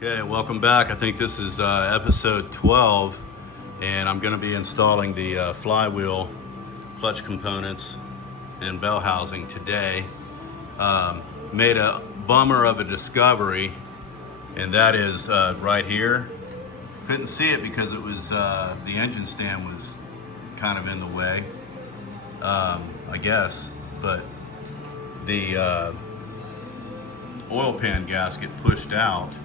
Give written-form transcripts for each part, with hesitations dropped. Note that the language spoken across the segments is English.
Okay, welcome back. I think this is episode 12, and I'm going to be installing the flywheel clutch components and bell housing today. Made a bummer of a discovery, and that is right here. Couldn't see it because it was the engine stand was kind of in the way, I guess, but the oil pan gasket pushed out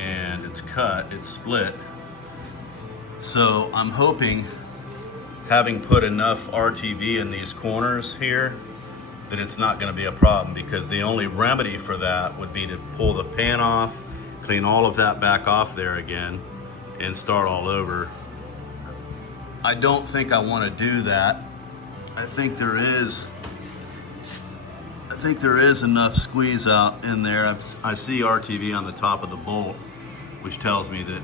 and it's cut, it's split. So I'm hoping, having put enough RTV in these corners here, that it's not going to be a problem, because the only remedy for that would be to pull the pan off, clean all of that back off there again, and start all over. I don't think I want to do that. I think there is enough squeeze out in there. I see RTV on the top of the bolt, which tells me that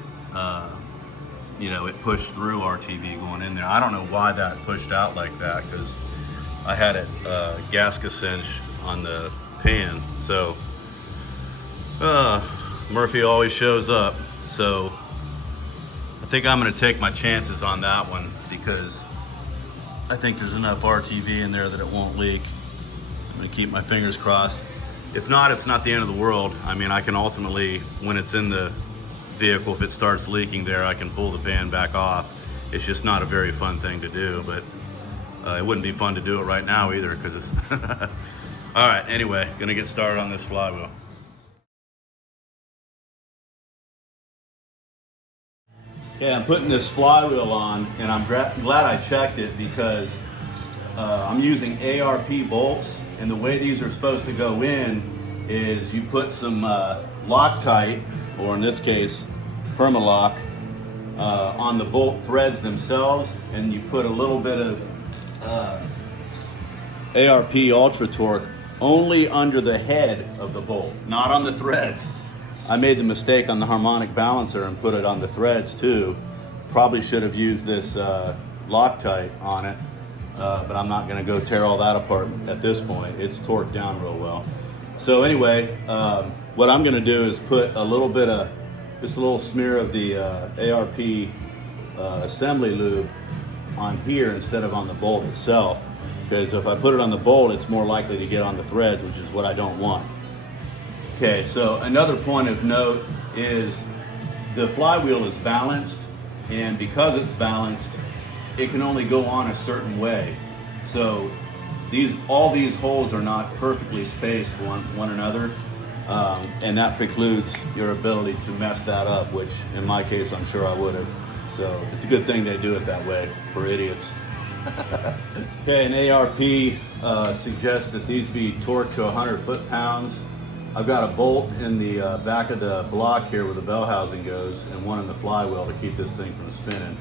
it pushed through RTV going in there. I don't know why that pushed out like that, because I had it gasket cinch on the pan. So Murphy always shows up. So I think I'm going to take my chances on that one, because I think there's enough RTV in there that it won't leak. I'm going to keep my fingers crossed. If not, it's not the end of the world. I mean, I can ultimately, when it's in the vehicle, if it starts leaking there, I can pull the pan back off. It's just not a very fun thing to do, but it wouldn't be fun to do it right now either, because it's all right. Anyway, gonna get started on this flywheel. Okay, I'm putting this flywheel on, and I'm glad I checked it, because I'm using ARP bolts, and the way these are supposed to go in is you put some Loctite, or in this case Permalock, on the bolt threads themselves, and you put a little bit of ARP Ultra Torque only under the head of the bolt, not on the threads. I made the mistake on the harmonic balancer and put it on the threads too. Probably should have used this Loctite on it, but I'm not going to go tear all that apart at this point. It's torqued down real well. So anyway, what I'm going to do is put a little bit of, just a little smear of the ARP assembly lube on here instead of on the bolt itself, because if I put it on the bolt, it's more likely to get on the threads, which is what I don't want. Okay, so another point of note is the flywheel is balanced, and because it's balanced, it can only go on a certain way. So all these holes are not perfectly spaced for one another, and that precludes your ability to mess that up, which in my case I'm sure I would have. So it's a good thing they do it that way for idiots. Okay, an ARP suggests that these be torqued to 100 foot-pounds. I've got a bolt in the back of the block here where the bell housing goes, and one in the flywheel to keep this thing from spinning.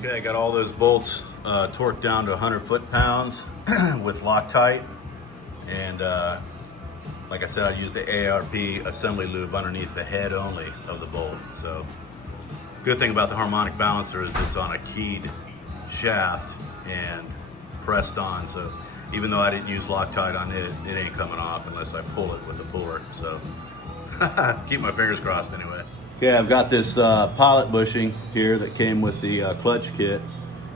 Okay, I got all those bolts torqued down to 100 foot-pounds with Loctite, and like I said, I used the ARP assembly lube underneath the head only of the bolt. So good thing about the harmonic balancer is it's on a keyed shaft and pressed on, so even though I didn't use Loctite on it, it ain't coming off unless I pull it with a puller. So keep my fingers crossed anyway. Okay, I've got this pilot bushing here that came with the clutch kit,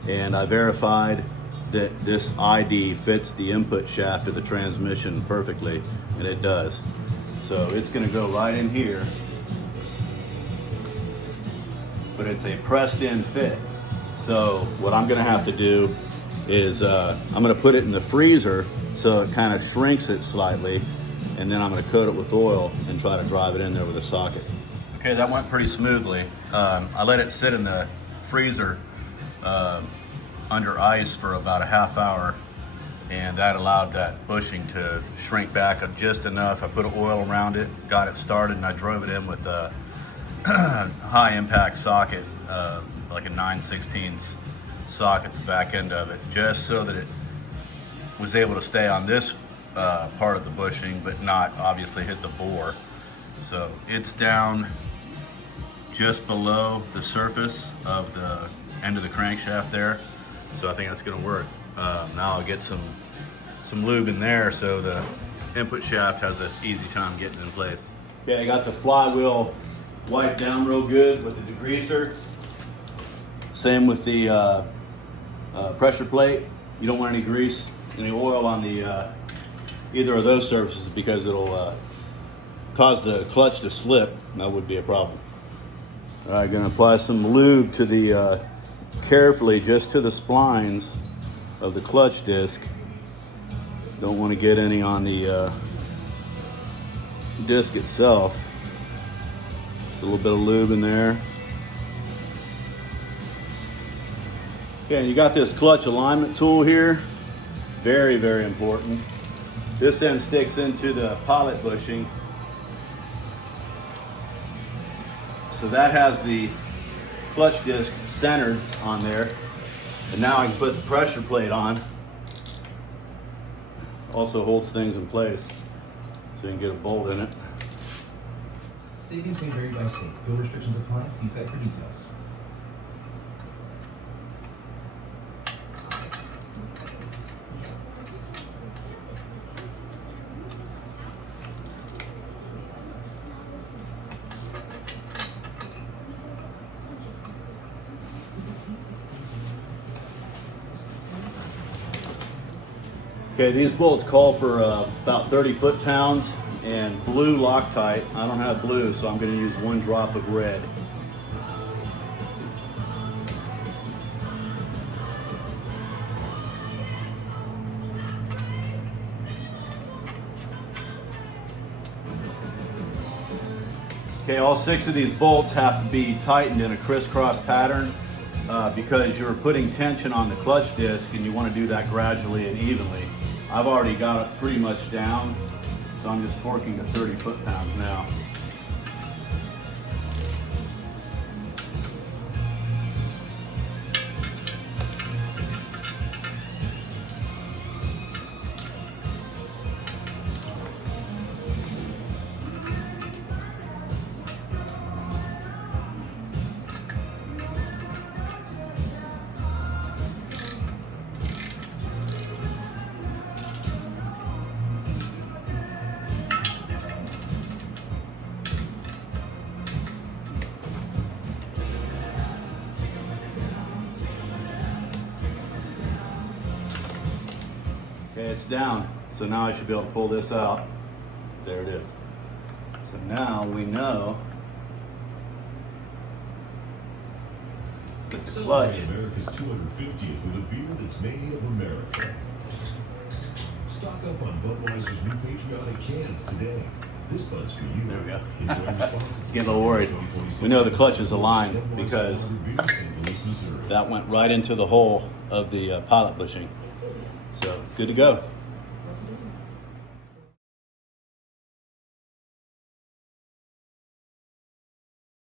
and I verified that this ID fits the input shaft of the transmission perfectly, and it does. So it's going to go right in here, but it's a pressed in fit. So what I'm going to have to do is I'm going to put it in the freezer so it kind of shrinks it slightly, and then I'm going to coat it with oil and try to drive it in there with a socket. Okay, that went pretty smoothly. I let it sit in the freezer under ice for about a half hour, and that allowed that bushing to shrink back just enough. I put oil around it, got it started, and I drove it in with a high impact socket, like a 9/16 socket, the back end of it, just so that it was able to stay on this part of the bushing, but not obviously hit the bore. So it's down just below the surface of the end of the crankshaft there. So I think that's gonna work. Now I'll get some lube in there so the input shaft has an easy time getting in place. Okay, I got the flywheel wiped down real good with the degreaser. Same with the pressure plate. You don't want any grease, any oil on the either of those surfaces because it'll cause the clutch to slip. That would be a problem. All right, gonna apply some lube to the carefully just to the splines of the clutch disc. Don't want to get any on the disc itself. Just a little bit of lube in there. Okay, and you got this clutch alignment tool here. Very, very important. This end sticks into the pilot bushing. So that has the clutch disc centered on there. And now I can put the pressure plate on. Also holds things in place. So you can get a bolt in it. Savings may vary by state. Fuel restrictions apply. See site for details. Okay, these bolts call for about 30 foot-pounds and blue Loctite. I don't have blue, so I'm going to use 1 drop of red. Okay, all 6 of these bolts have to be tightened in a crisscross pattern because you're putting tension on the clutch disc and you want to do that gradually and evenly. I've already got it pretty much down, so I'm just torquing to 30 foot-pounds now. Okay, it's down. So now I should be able to pull this out. There it is. So now we know the clutch. Celebrate America's 250th with a beer that's made of America. Stock up on Budweiser's new patriotic cans today. This one's for you. There we go. Enjoy responsibly. Getting a little worried. We know the clutch is aligned because that went right into the hole of the pilot bushing. So good to go.